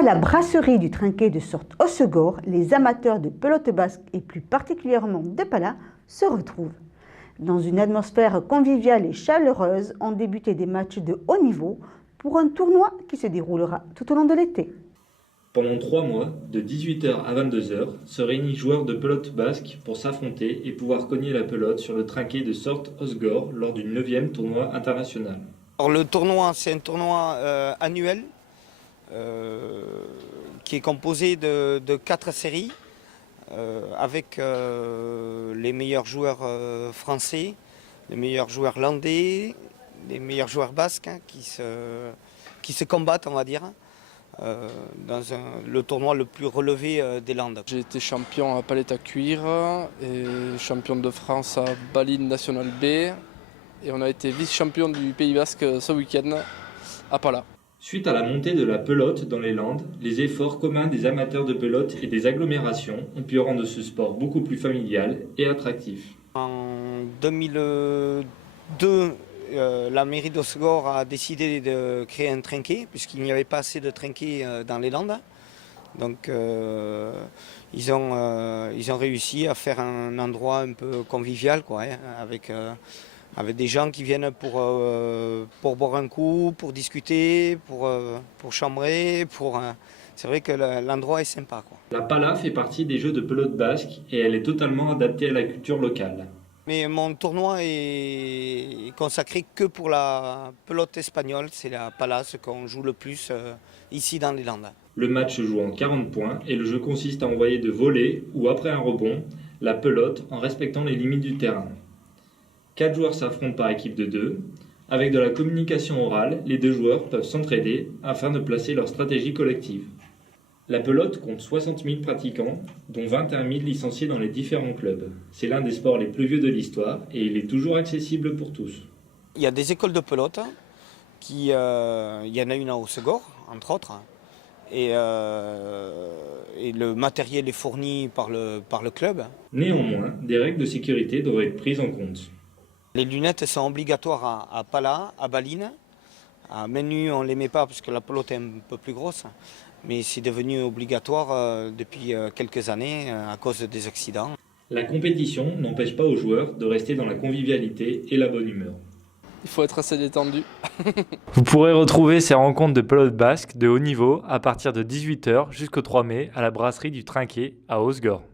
À la brasserie du Trinquet de Sorte-Hossegor, les amateurs de pelote basque et plus particulièrement de pala se retrouvent. Dans une atmosphère conviviale et chaleureuse, ont débuté des matchs de haut niveau pour un tournoi qui se déroulera tout au long de l'été. Pendant 3 mois, de 18h à 22h, se réunissent joueurs de pelote basque pour s'affronter et pouvoir cogner la pelote sur le Trinquet de Sorte-Hossegor lors du 9e tournoi international. Alors, le tournoi, c'est un tournoi annuel qui est composé de 4 séries avec les meilleurs joueurs français, les meilleurs joueurs landais, les meilleurs joueurs basques qui se combattent, on va dire, dans le tournoi le plus relevé des Landes. J'ai été champion à Palette à Cuire et champion de France à Baline National B. Et on a été vice-champion du Pays Basque ce week-end à Pala. Suite à la montée de la pelote dans les Landes, les efforts communs des amateurs de pelote et des agglomérations ont pu rendre ce sport beaucoup plus familial et attractif. En 2002, la mairie d'Hossegor a décidé de créer un trinquet, puisqu'il n'y avait pas assez de trinquets dans les Landes. Donc ils ont réussi à faire un endroit un peu convivial, quoi, avec des gens qui viennent pour boire un coup, pour discuter, pour chambrer. C'est vrai que l'endroit est sympa, quoi. La pala fait partie des jeux de pelote basque et elle est totalement adaptée à la culture locale. Mais mon tournoi est consacré que pour la pelote espagnole, c'est la pala, ce qu'on joue le plus ici dans les Landes. Le match se joue en 40 points et le jeu consiste à envoyer de volée ou après un rebond la pelote en respectant les limites du terrain. 4 joueurs s'affrontent par équipe de 2. Avec de la communication orale, les 2 joueurs peuvent s'entraider afin de placer leur stratégie collective. La pelote compte 60 000 pratiquants, dont 21 000 licenciés dans les différents clubs. C'est l'un des sports les plus vieux de l'histoire et il est toujours accessible pour tous. Il y a des écoles de pelote, il y en a une à Hossegor, entre autres, et le matériel est fourni par le club. Néanmoins, des règles de sécurité doivent être prises en compte. Les lunettes sont obligatoires à Pala, à Baline. À Menu, on ne les met pas parce que la pelote est un peu plus grosse. Mais c'est devenu obligatoire depuis quelques années à cause des accidents. La compétition n'empêche pas aux joueurs de rester dans la convivialité et la bonne humeur. Il faut être assez détendu. Vous pourrez retrouver ces rencontres de pelote basque de haut niveau à partir de 18h jusqu'au 3 mai à la brasserie du Trinquet à Hossegor.